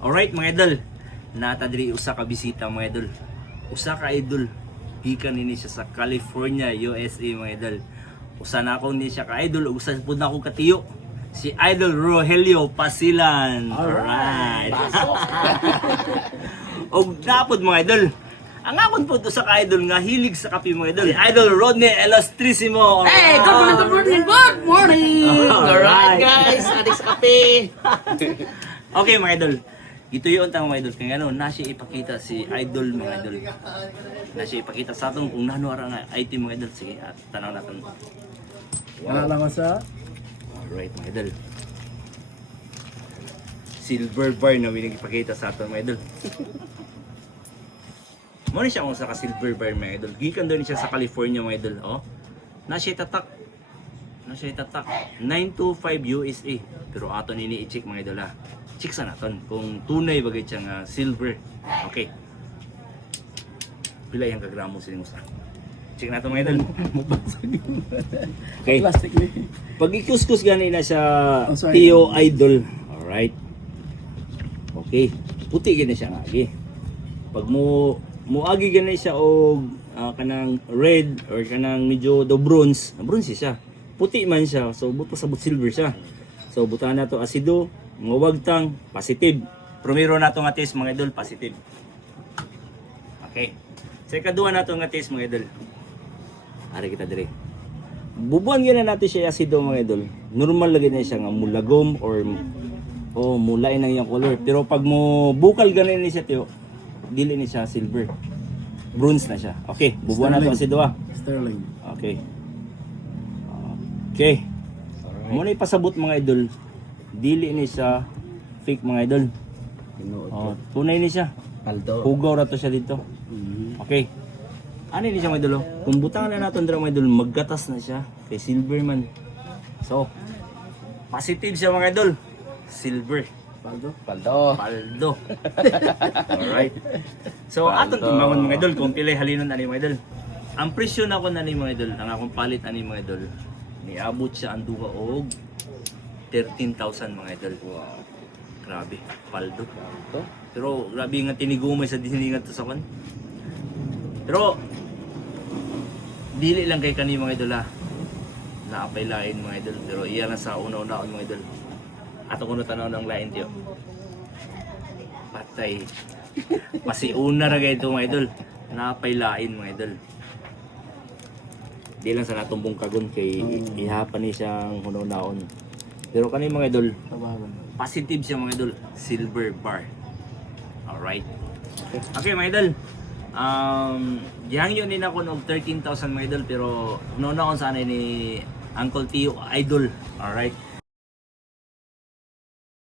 Alright mga idol, natadiri usa ka bisita mga idol. Usa ka idol, gikan ini siya sa California, USA mga idol. Usa na ako ni siya ka idol, usa pud na ako katiyo. Si Idol Rogelio Pasilan. Alright. Og napod mga idol. Ang akon po to sa ka-idol nga hilig sa kape mga idol. Si Idol Rodney Elostrissimo. Hey, good morning, good morning! Alright guys, adik sa kape. Okay mga idol. Ito yung tang mga idol. Kaya ano, nasi ipakita si Idol mga idol. Nasi ipakita sa atin kung nano ara nga item mga idol. Sige, at tanaw natin. Wala lang sa Alright mga idol. Silver bar na ipakita sa atin mga idol. Mo ni siya kung sa silver bar mga idol. Gikan doon siya sa California mga idol. Oh. Nasi tatak. 925 USA. Pero ato nini i-check mga idol ha. Check sa naton kung tunay bagay siya nga silver. Okay. Pila yung kagramo sila mo sa. Check nato mga idol. Okay. plastic ni. Pag ikuskus gani na sa Oh, sorry. Tio Idol. Alright. Okay. Puti gani siya nga. Okay. Pag muagi gani siya og kanang red or kanang medyo do bronze siya. Puti man siya. So buto sa silver siya. So butahan na to asido, mga wagtang, positive. Primero na to nga test mga idol, positive. Okay. Sa ikaduha na to nga test mga idol. Ari kita dire. Bubuan gina natin siya asido mga idol. Normal lagi na siya nga mulagom or mulay na yung color. Pero pag mo bukal ganin ni siya tiyo, dili ni siya silver. Bronze na siya. Okay, bubuan na to asido ah. Sterling. Okay. Okay. Muna ipasabot mga idol. Dili ni siya fake mga idol. Oh, tunay ni siya. Paldo. Hugaw ra to siya dito. Okay. Ano ni siya mga idol? Oh? Kung butangan na natin dira mga idol, maggatas na siya. Kay silver man. So, positive siya mga idol. Silver. Paldo. Paldo. Alright. So, atong timangon mga idol kung pila halinon ani mga idol. Ang presyo na ko na ni mga idol, ang akong palit ani mga idol, niabot siya ang duha og 13,000 mga idol. Wow. Grabe, paldo. Pero grabe nga tinigumay sa diningat to sa kon. Pero dili lang kay kani mga idol ha. Naapay lain mga idol, pero iya na sa una-una mga idol. Ato kuno tanaw ng lain tiyo. Patay. Pasiuna ra gay ito mga idol. Naapay lain mga idol. Di lang sa natumbong kagon kay ihapan ni siyang hunaw-naon. Pero kani mga idol, Tabagan. positive siya mga idol, silver bar. Alright. Okay mga idol. Gihangyo din ako ng 13,000 mga idol pero hunaw-naon sana ni Uncle Tio Idol. Alright.